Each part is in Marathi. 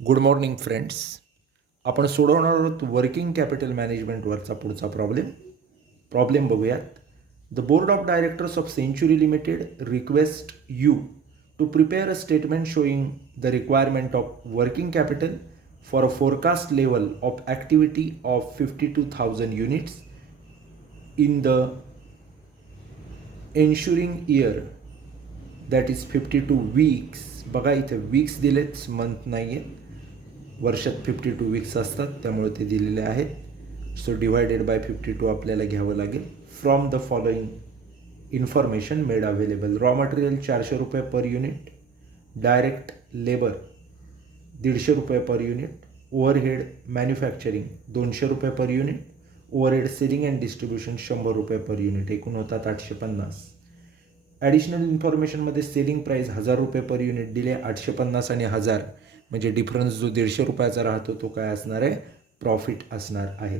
Good morning friends. आपण सोडवणार आहोत वर्किंग कॅपिटल मॅनेजमेंटवरचा पुढचा प्रॉब्लेम बघूयात. The board of directors of century limited request you to prepare a statement showing the requirement of working capital for a forecast level of activity of 52,000 units in the ensuring year that is 52 weeks. बघा इथे वीक्स दिलेत, मंथ नाही आहे. वर्षात 52 वीक्स असतात, त्यामुळे ते दिलेले आहेत. सो डिवायडेड बाय 52 आपल्याला घ्यावं लागेल. From the following information made available. Raw material 400 रुपये पर युनिट, डायरेक्ट लेबर 150 रुपये पर युनिट, ओव्हरहेड मॅन्युफॅक्चरिंग 200 रुपये per unit, overhead selling and distribution 100 रुपये पर युनिट, एकूण होतात 850. ॲडिशनल इन्फॉर्मेशनमध्ये सेलिंग प्राईस 1000 रुपये पर युनिट दिले. 850 आणि 1000 म्हणजे डिफरन्स जो 150 रुपयाचा राहतो तो काय असणार आहे, प्रॉफिट असणार आहे.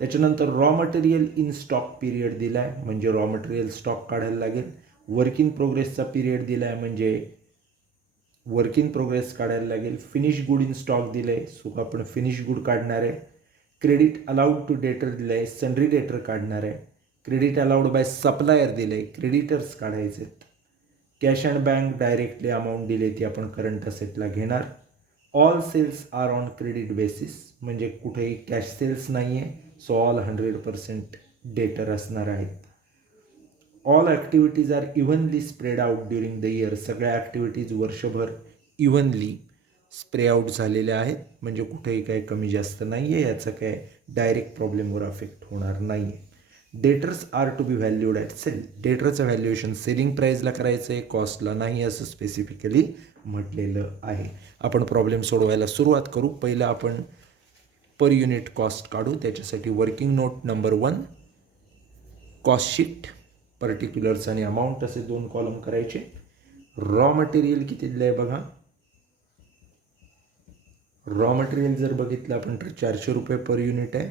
त्याच्यानंतर raw material in stock period दिला आहे, म्हणजे रॉ मटेरियल स्टॉक काढायला लागेल. वर्क इन प्रोग्रेसचा पिरियड दिला आहे, म्हणजे वर्क इन प्रोग्रेस काढायला लागेल. फिनिश गुड इन स्टॉक दिलं आहे, सो आपण फिनिश गुड काढणार आहे. क्रेडिट अलाउड टू डेटर दिलं आहे, सनरी डेटर काढणार आहे. क्रेडिट अलाउड बाय सप्लायर दिलं आहे, क्रेडिटर्स काढायचे आहेत. Cash and bank directly amount दिली ती आपण करंट असेटला घेणार. All sales are on credit basis, म्हणजे कुठेही कॅश सेल्स नाही आहे, सो ऑल 100% डेटर असणार आहेत. All activities are evenly spread out during the year. सगळ्या ॲक्टिव्हिटीज वर्षभर इव्हनली स्प्रे आउट झालेल्या आहेत, म्हणजे कुठेही काही कमी जास्त नाही आहे. याचं काय डायरेक्ट प्रॉब्लेमवर अफेक्ट होणार नाही आहे. Debtors are to be valued at sale. डेटरचं व्हॅल्युएशन सेलिंग प्राईजला करायचं आहे, कॉस्टला नाही, असं स्पेसिफिकली म्हटलेलं आहे. आपण प्रॉब्लेम सोडवायला सुरुवात करू. पहिलं आपण पर युनिट कॉस्ट काढू. त्याच्यासाठी working note number 1, cost sheet, particulars आणि अमाऊंट असे 2 कॉलम करायचे. रॉ मटेरियल किती दिलं आहे बघा. रॉ मटेरियल जर बघितलं आपण तर 400 रुपये पर युनिट आहे.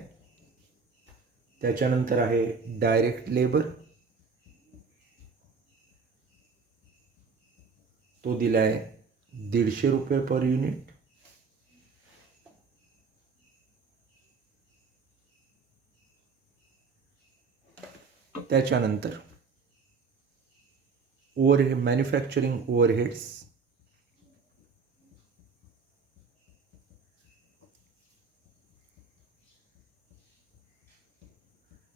त्याच्यानंतर आहे डायरेक्ट लेबर, तो दिला आहे 150 रुपये पर युनिट. त्याच्यानंतर ओव्हरहेड मॅन्युफॅक्चरिंग ओव्हरहेड्स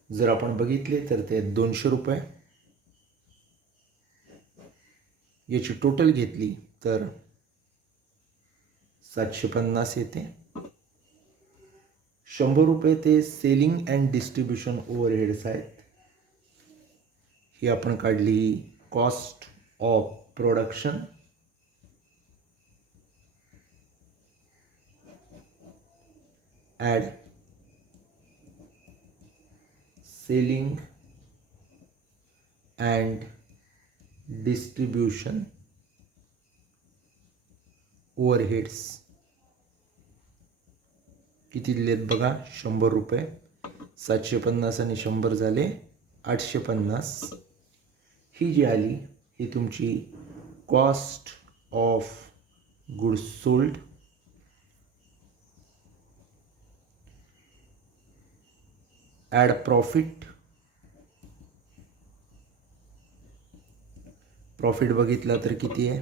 जर आपण बघितले तर ते 200 रुपये. याची टोटल घेतली तर 750 येते. 100 रुपये ते सेलिंग अँड डिस्ट्रीब्युशन ओव्हरहेड्स आहेत. ही आपण काढली cost of production. Add selling and distribution overheads किती दिलेत बघा, 100 रुपये. 750 आणि 100 झाले 850. ही जी आली ही तुमची cost of goods sold. Add profit. Profit बघितला तर किती आहे,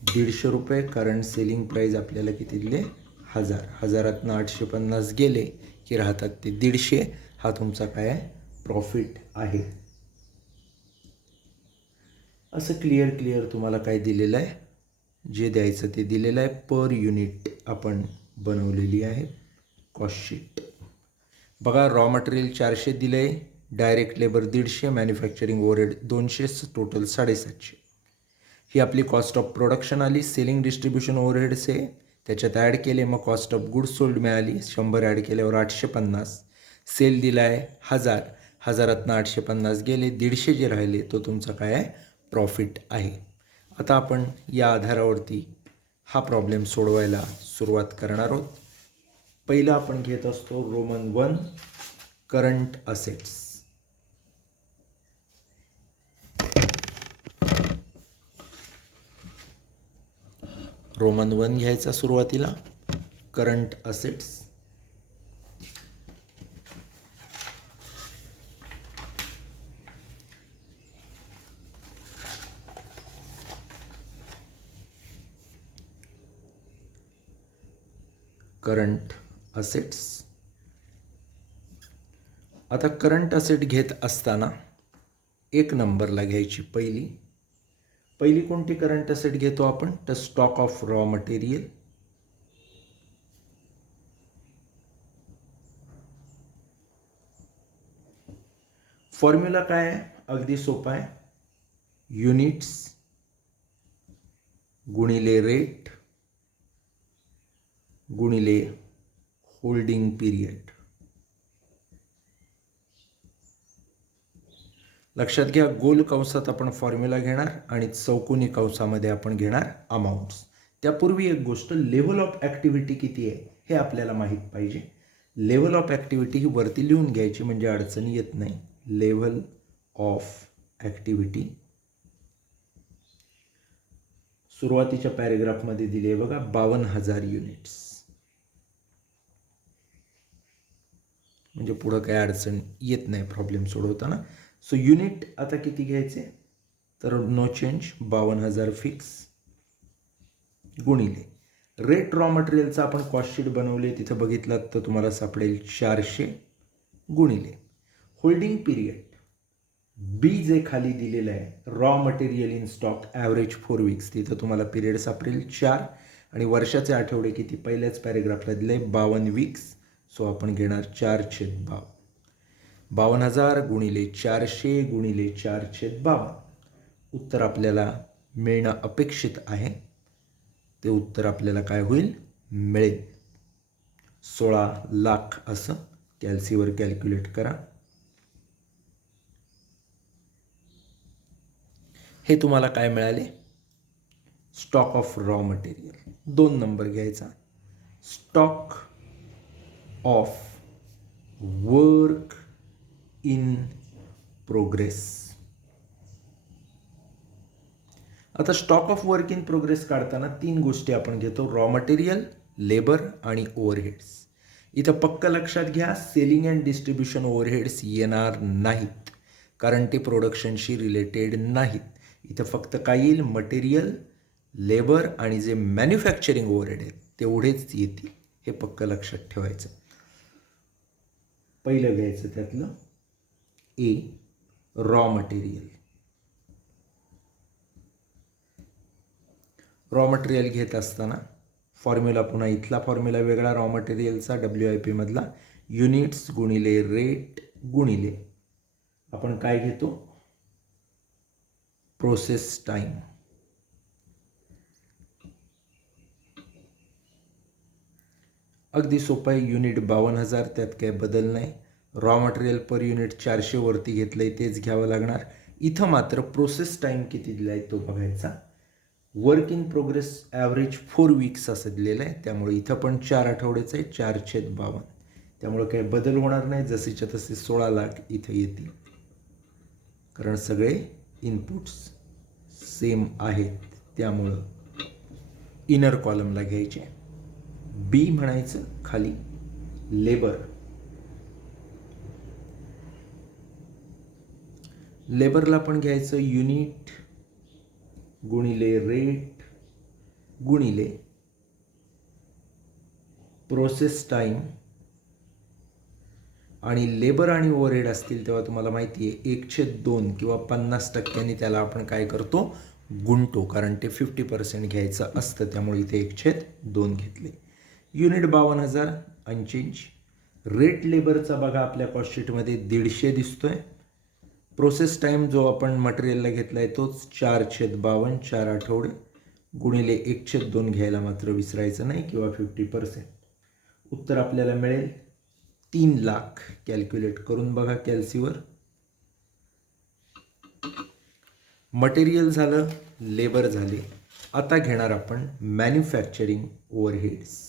150 रुपये, कारण सेलिंग प्राईज आपल्याला किती दिले, 1000. 1000तनं 850 गेले की राहतात ते 150. हा तुमचा काय आहे, प्रॉफिट आहे. असं क्लिअर तुम्हाला काय दिलेलं आहे, जे द्यायचं ते दिलेलं आहे. पर युनिट आपण बनवलेली आहे कॉस्ट शीट. बघा, रॉ मटेरियल 400 दिलं आहे, direct labour 150, manufacturing overhead 200, total 750. ही आपली कॉस्ट ऑफ प्रोडक्शन आली. सेलिंग डिस्ट्रीब्युशन ओव्हरहेड्स आहे, त्याच्यात ॲड केले, मग कॉस्ट ऑफ गुड्स सोल्ड मिळाली. 100 ॲड केल्यावर 850. सेल दिला आहे 1000. 1000तनं 850 गेले, 150 जे राहिले तो तुमचा काय आहे, प्रॉफिट आहे. आता आपण या आधारावरती हा प्रॉब्लेम सोडवायला सुरुवात करणार आहोत. पहिलं आपण घेत असतो रोमन 1, करंट असेट्स. रोमन 1 घ्यायचा सुरुवातीला, करंट असेट्स. Current assets. आता करंट असेट घेत असताना एक नंबरला घ्यायची पहिली कोणती करंट असेट घेतो आपण, तर stock of raw material. Formula काय आहे, अगदी सोपा आहे. युनिट्स गुणिले रेट गुणिले होल्डिंग पिरियड. लक्षात घ्या, गोल कंसात आपण फॉर्म्युला घेणार आणि चौकोनी कंसामध्ये आपण घेणार अमाऊंट्स. त्यापूर्वी एक गोष्ट, लेव्हल ऑफ ॲक्टिव्हिटी किती आहे हे आपल्याला माहीत पाहिजे. लेव्हल ऑफ ॲक्टिव्हिटी ही वरती लिहून घ्यायची म्हणजे अडचणी येत नाही. लेव्हल ऑफ ॲक्टिव्हिटी सुरुवातीच्या पॅरेग्राफमध्ये दिली आहे बघा, 52,000 युनिट्स. म्हणजे पुढं काय अडचण येत नाही प्रॉब्लेम सोडवताना. सो युनिट आता किती घ्यायचे, तर नो चेंज 52,000 फिक्स गुणिले रेट. रॉ मटेरियलचा आपण कॉस्टशीट बनवले, तिथं बघितलात तर तुम्हाला सापडेल 400 गुणिले होल्डिंग पिरियड. बी जे खाली दिलेलं आहे, raw material in stock average 4 weeks, तिथं तुम्हाला पिरियड सापडेल 4 आणि वर्षाचे आठवडे किती, पहिल्याच पॅरेग्राफला दिले 52 वीक्स. सो आपण घेणार 4/52. 52,000 गुणिले 400 गुणिले 4/52. उत्तर आपल्याला मिळणं अपेक्षित आहे. ते उत्तर आपल्याला काय होईल, मिळेल 16 लाख असं. कॅल्सीवर कॅल्क्युलेट करा. हे तुम्हाला काय मिळाले, stock of raw material. 2 number घ्यायचा, stock of work in progress. आता stock of work in progress काढताना 3 गोष्टी आपण घेतो, रॉ मटेरियल, लेबर आणि ओव्हरहेड्स. इथं पक्क लक्षात घ्या, सेलिंग अँड डिस्ट्रीब्युशन ओव्हरहेड्स येणार नाहीत कारण ते प्रोडक्शनशी रिलेटेड नाहीत. इथं फक्त काय येईल, मटेरियल, लेबर आणि जे मॅन्युफॅक्चरिंग ओव्हरहेड आहेत तेवढेच येतील. हे पक्क लक्षात ठेवायचं. पहिलं घ्यायचं त्यातलं ए, रॉ मटेरियल. रॉ मटेरियल घेत असताना फॉर्म्युला पुन्हा इथला फॉर्म्युला वेगळा, रॉ मटेरियलचा WIP मधला, युनिट्स गुणिले रेट गुणिले आपण काय घेतो, प्रोसेस टाइम. अगदी सोपं आहे. युनिट 52,000, त्यात काही बदल नाही. रॉ मटेरियल पर युनिट 400 वरती घेतलंय तेच घ्यावं लागणार. इथं मात्र प्रोसेस टाइम किती दिला आहे तो बघायचा. Work in progress average 4 weeks असं दिलेलं आहे, त्यामुळे इथं पण 4 आठवड्याचं आहे, 4/52. त्यामुळे काही बदल होणार नाही, जसेच्या तसे 16 लाख इथं येतील कारण सगळे इनपुट्स सेम आहेत. त्यामुळं इनर कॉलमला घ्यायचे. बी म्हणायचं खाली लेबर. लेबरला पण घ्यायचं युनिट गुणिले रेट गुणिले प्रोसेस टाइम. आणि लेबर आणि ओव्हरहेड असतील तेव्हा तुम्हाला माहिती आहे 1/2 किंवा 50% त्याला आपण काय करतो, गुणतो, कारण ते 50% घ्यायचं असतं, त्यामुळे इथे 1/2 घेतले. Unit 52,000 unchange. रेट लेबरचा बघा आपल्या कॉस्टशीटमध्ये 150 दिसतोय. प्रोसेस टाइम जो आपण मटेरियलला घेतला आहे तोच 4/52, 4 आठवडे गुणिले 1/2 घ्यायला मात्र विसरायचं नाही किंवा 50%. उत्तर आपल्याला मिळेल 3 लाख. कॅल्क्युलेट करून बघा कॅल्सीवर. मटेरियल झालं, लेबर झाले. आता घेणार आपण मॅन्युफॅक्चरिंग ओव्हरहेड्स.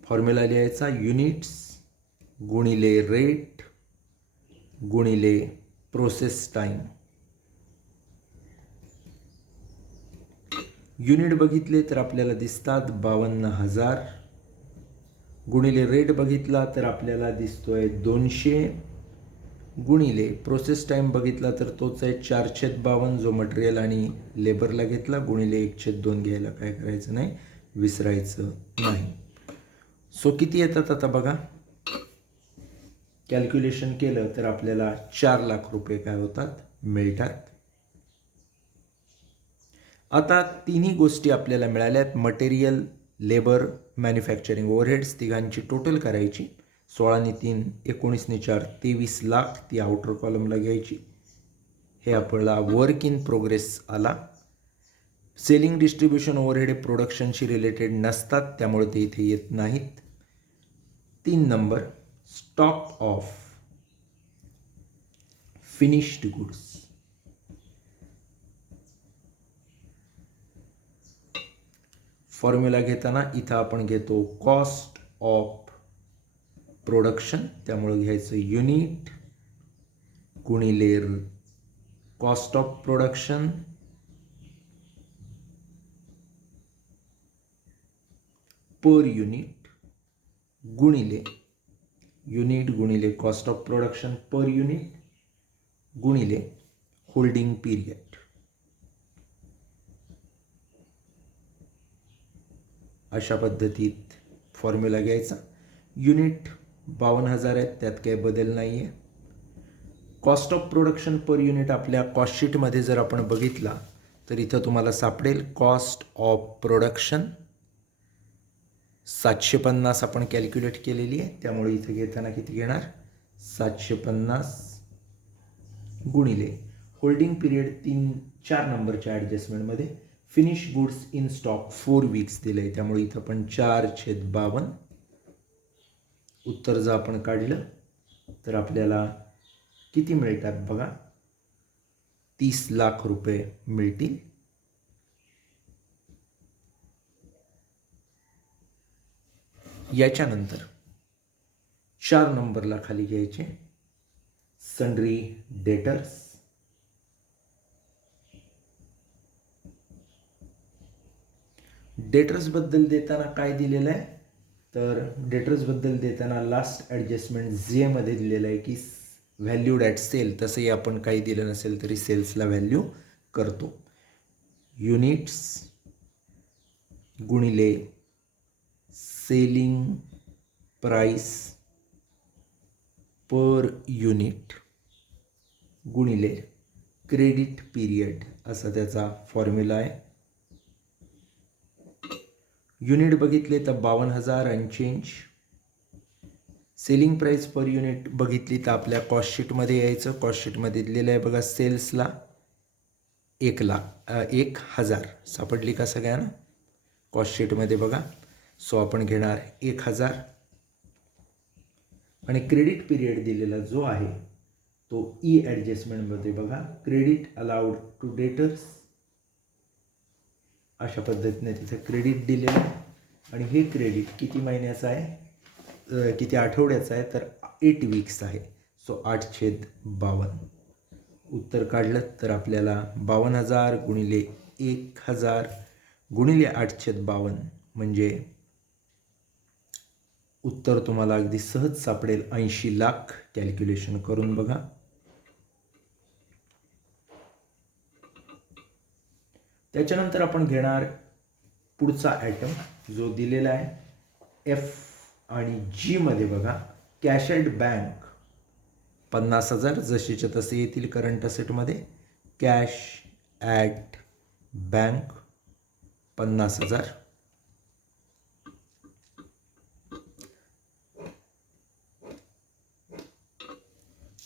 फॉर्म्युला लिहायचा, युनिट्स गुणिले रेट गुणिले प्रोसेस टाईम. युनिट बघितले तर आपल्याला दिसतात 52,000. गुणिले रेट बघितला तर आपल्याला दिसतोय 200. गुणिले प्रोसेस टाईम बघितला तर तोच आहे 4/52 जो मटेरियल आणि लेबरला घेतला. गुणिले 1/2 घ्यायला काय करायचं नाही, विसरायचं नाही. सो किती येतात आता बघा. कॅल्क्युलेशन केलं तर आपल्याला 4 लाख रुपये काय होतात, मिळतात. आता तिन्ही गोष्टी आपल्याला मिळाल्यात. मटेरियल, लेबर, मॅन्युफॅक्चरिंग ओव्हरहेड्स तिघांची टोटल करायची. 16 ने 3 19 ने 4 23 लाख ती आउटर कॉलमला घ्यायची. हे आपल्याला वर्क इन प्रोग्रेस आला. सेलिंग डिस्ट्रीब्युशन ओव्हरहेड हे प्रोडक्शनशी रिलेटेड नसतात त्यामुळे ते इथे येत नाहीत. 3 number stock of finished goods. Formula घेताना इथं आपण घेतो कॉस्ट ऑफ प्रोडक्शन, त्यामुळे घ्यायचं युनिट गुणिले cost of production per unit गुणिले युनिट गुणिले cost of production per unit गुणिले होल्डिंग पिरियड. अशा पद्धतीत फॉर्म्युला घ्यायचा. युनिट 52,000 आहेत, त्यात काही बदल नाही आहे. Cost of production per unit आपल्या कॉस्टशीटमध्ये जर आपण बघितला तर इथं तुम्हाला सापडेल कॉस्ट ऑफ प्रोडक्शन 750 आपण कॅल्क्युलेट केलेली आहे. त्यामुळे इथं घेताना किती घेणार, 750 गुणिले होल्डिंग पिरियड 4 नंबरच्या ॲडजस्टमेंटमध्ये finish goods in stock 4 weeks दिलं आहे, त्यामुळे इथं पण 4/52. उत्तर जर आपण काढलं तर आपल्याला किती मिळतात बघा, 30 लाख रुपये मिळतील. याच्यानंतर 4 नंबरला खाली घ्यायचे सन्ड्री डेटर्स. डेटर्सबद्दल देताना काय दिलेलं आहे, तर डेटर्सबद्दल देताना लास्ट ॲडजस्टमेंट जेमध्ये दिलेलं आहे की व्हॅल्यूड ॲट सेल. तसंही आपण काही दिलं नसेल तरी सेल्सला व्हॅल्यू करतो. युनिट्स गुणिले सेलिंग प्राइस पर युनिट गुणिले क्रेडिट पिरियड असा त्याचा फॉर्म्युला आहे. युनिट बघितले तर 52,000 unchanged. Selling price per unit बघितली तर आपल्या कॉस्टशीटमध्ये यायचं. कॉस्टशीटमध्ये दिलेलं आहे बघा, सेल्सला 1,000 सापडली का सगळ्यांना कॉस्टशीटमध्ये बघा. सो आपण घेणार 1,000 आणि क्रेडिट पिरियड दिलेला जो आहे तो ई ॲडजस्टमेंटमध्ये बघा, क्रेडिट अलाउड टू डेटर्स अशा पद्धतीने तिथे क्रेडिट दिलेलं आहे. आणि हे क्रेडिट किती महिन्याचं आहे, किती आठवड्याचं आहे, तर 8 वीक्स आहे. सो 8/52. उत्तर काढलं तर आपल्याला 52,000 गुणिले 1,000 गुणिले 8/52 म्हणजे उत्तर तुम्हाला अगदी सहज सापडेल 80 लाख. कॅल्क्युलेशन करून बघा. त्याच्यानंतर आपण घेणार पुढचा आयटम जो दिलेला आहे एफ आणि जी मध्ये बघा, कॅश ॲट बँक 50,000 जसेच्या तसे येतील करंट असेटमध्ये. Cash at bank 50,000.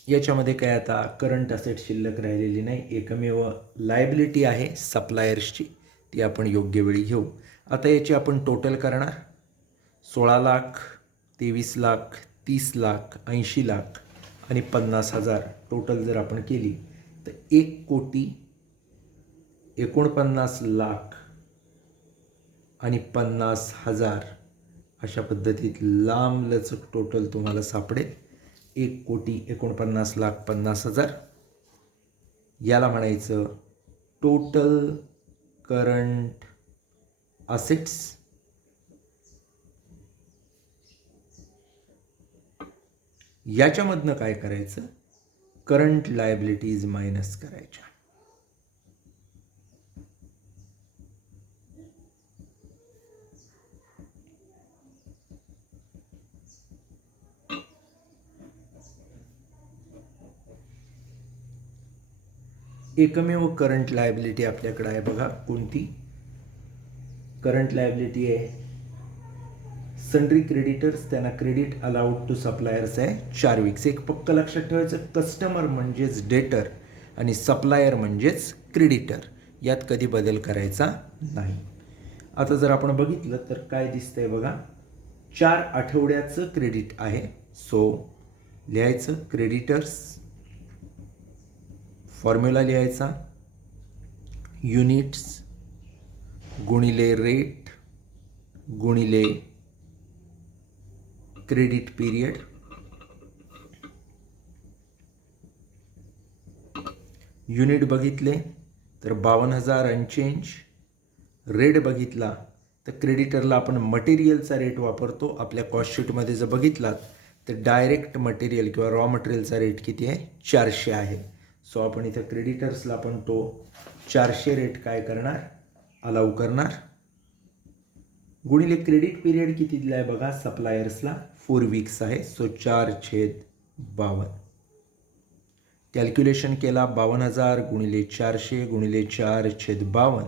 याच्यामध्ये काय आता करंट असेट शिल्लक राहिलेली नाही. एकमेव लायबिलिटी आहे सप्लायर्सची, ती आपण योग्य वेळी घेऊ. आता याची आपण टोटल करणार. 16 लाख, 23 लाख, 30 लाख, 80 लाख आणि 50,000 टोटल जर आपण केली तर 1,49,00,000 आणि 50,000 अशा पद्धतीत लांब लचक टोटल तुम्हाला सापडेल 1,49,50,000. याला म्हणायचं टोटल करंट असेट्स. याच्यामधनं काय करायचं, करंट लायबिलिटीज मायनस करायच्या. एकमेव करंट लायबिलिटी आपल्याकडे आहे बघा, कोणती करंट लायबिलिटी आहे, सन्ड्री क्रेडिटर्स, त्यांना क्रेडिट अलाउड टू सप्लायर्स आहे 4 वीक्स. एक पक्क लक्षात ठेवायचं, कस्टमर म्हणजेच डेटर आणि सप्लायर म्हणजेच क्रेडिटर, यात कधी बदल करायचा नाही. आता जर आपण बघितलं तर काय दिसतंय बघा, 4 आठवड्याचं क्रेडिट आहे. सो लिहायचं क्रेडिटर्स, फॉर्म्युला लिहायचा युनिट्स गुणिले रेट गुणिले क्रेडिट पीरियड. युनिट बघितले तर 52,000 अनचेंज. रेट बघितला तर क्रेडिटरला आपण मटेरियलचा रेट वापरतो. आपल्या कॉस्टशीटमध्ये जर बघितलात तर डायरेक्ट मटेरियल किंवा रॉ मटेरियलचा रेट किती आहे, 400 आहे. सो आपण इथं क्रेडिटर्सला आपण तो 400 रेट काय करणार, अलाउ करणार. गुणिले क्रेडिट पिरियड किती दिला आहे बघा, सप्लायर्सला 4 वीक्स आहे. सो 4/52. कॅल्क्युलेशन केला 52,000 गुणिले 400 गुणिले 4/52,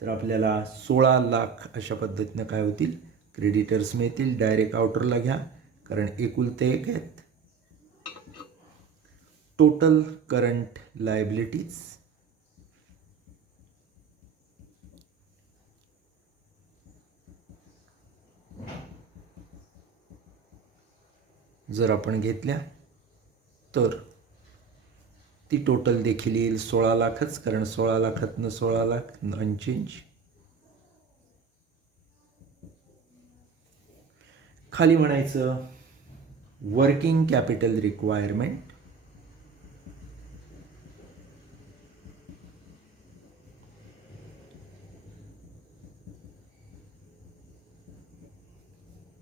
तर आपल्याला 16 लाख अशा पद्धतीनं काय होतील, क्रेडिटर्स मिळतील. डायरेक्ट आउटरला घ्या कारण एकुलते एक आहेत. टोटल करंट लायबिलिटीज जर आपण घेतल्या तर ती टोटल देखील येईल 16 लाखच, कारण 16 लाखातनं 16 लाख अनचेंज. खाली म्हणायचं working capital requirement.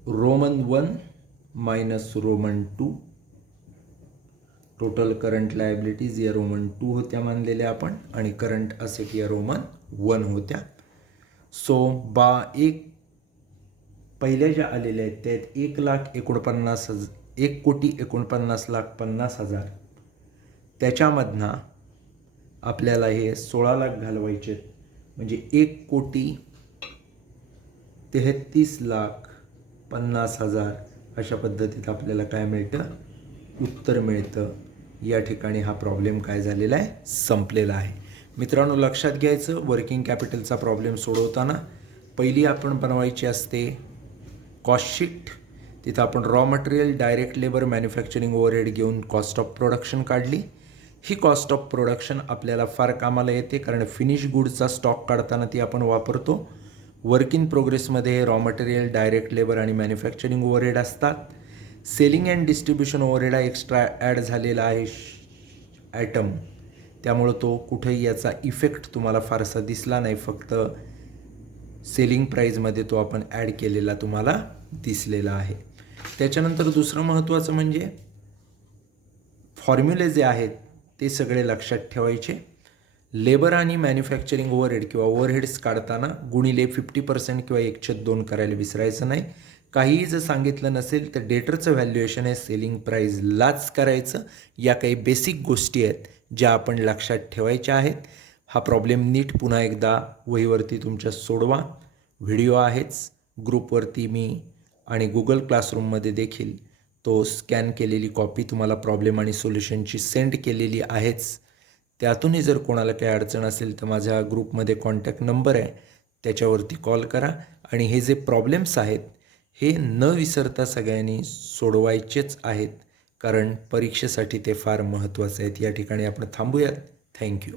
Roman 1 minus Roman 2. Total current liabilities या रोमन 2 होत्या मानलेल्या आपण, आणि करंट असेट या रोमन 1 होत्या. सो पहिल्या ज्या आलेल्या आहेत त्यात 1,49,50,000. त्याच्यामधनं आपल्याला हे 16 लाख घालवायचे, म्हणजे 1,33,50,000 अशा पद्धतीत आपल्याला काय मिळतं, उत्तर मिळतं. या ठिकाणी हा प्रॉब्लेम काय झालेला आहे, संपलेला आहे. मित्रांनो लक्षात घ्यायचं, वर्किंग कॅपिटलचा प्रॉब्लेम सोडवताना पहिली आपण बनवायची असते कॉस्टशीट. तिथं आपण raw material, direct labour, manufacturing overhead घेऊन कॉस्ट ऑफ प्रोडक्शन काढली. ही कॉस्ट ऑफ प्रोडक्शन आपल्याला फार कामाला येते, कारण फिनिश गुडचा स्टॉक काढताना ती आपण वापरतो. वर्क इन प्रोग्रेसमध्ये रॉ मटेरियल, डायरेक्ट लेबर आणि मॅन्युफॅक्चरिंग ओव्हरहेड असतात. सेलिंग अँड डिस्ट्रीब्युशन ओव्हरहेड हा एक्स्ट्रा ॲड झालेला आहे आयटम, त्यामुळं तो कुठेही याचा इफेक्ट तुम्हाला फारसा दिसला नाही, फक्त सेलिंग प्राईजमध्ये तो आपण ॲड केलेला तुम्हाला दिसलेला आहे. त्याच्यानंतर दुसरं महत्त्वाचं म्हणजे फॉर्म्युले जे आहेत ते सगळे लक्षात ठेवायचे. लेबर आणि मॅन्युफॅक्चरिंग ओव्हरहेड किंवा ओव्हरहेड्स काढताना गुणिले 50% किंवा 1/2 करायला विसरायचं नाही. काहीही जर सांगितलं नसेल तर डेटरचं व्हॅल्युएशन हे सेलिंग प्राईजलाच करायचं. या काही बेसिक गोष्टी आहेत ज्या आपण लक्षात ठेवायच्या आहेत. हा प्रॉब्लेम नीट पुन्हा एकदा वहीवरती तुमच्या सोडवा. व्हिडिओ आहेच, ग्रुपवरती मी आणि गुगल क्लासरूममध्ये देखील तो स्कॅन केलेली कॉपी तुम्हाला प्रॉब्लेम आणि सोल्युशनची सेंड केलेली आहेच. त्यातूनही जर कोणाला काही अडचण असेल तर माझ्या ग्रुपमध्ये कॉन्टॅक्ट नंबर आहे, त्याच्यावरती कॉल करा. आणि हे जे प्रॉब्लेम्स आहेत हे न विसरता सगळ्यांनी सोडवायचेच आहेत, कारण परीक्षेसाठी ते फार महत्त्वाचे आहेत. या ठिकाणी आपण थांबूयात. थँक्यू.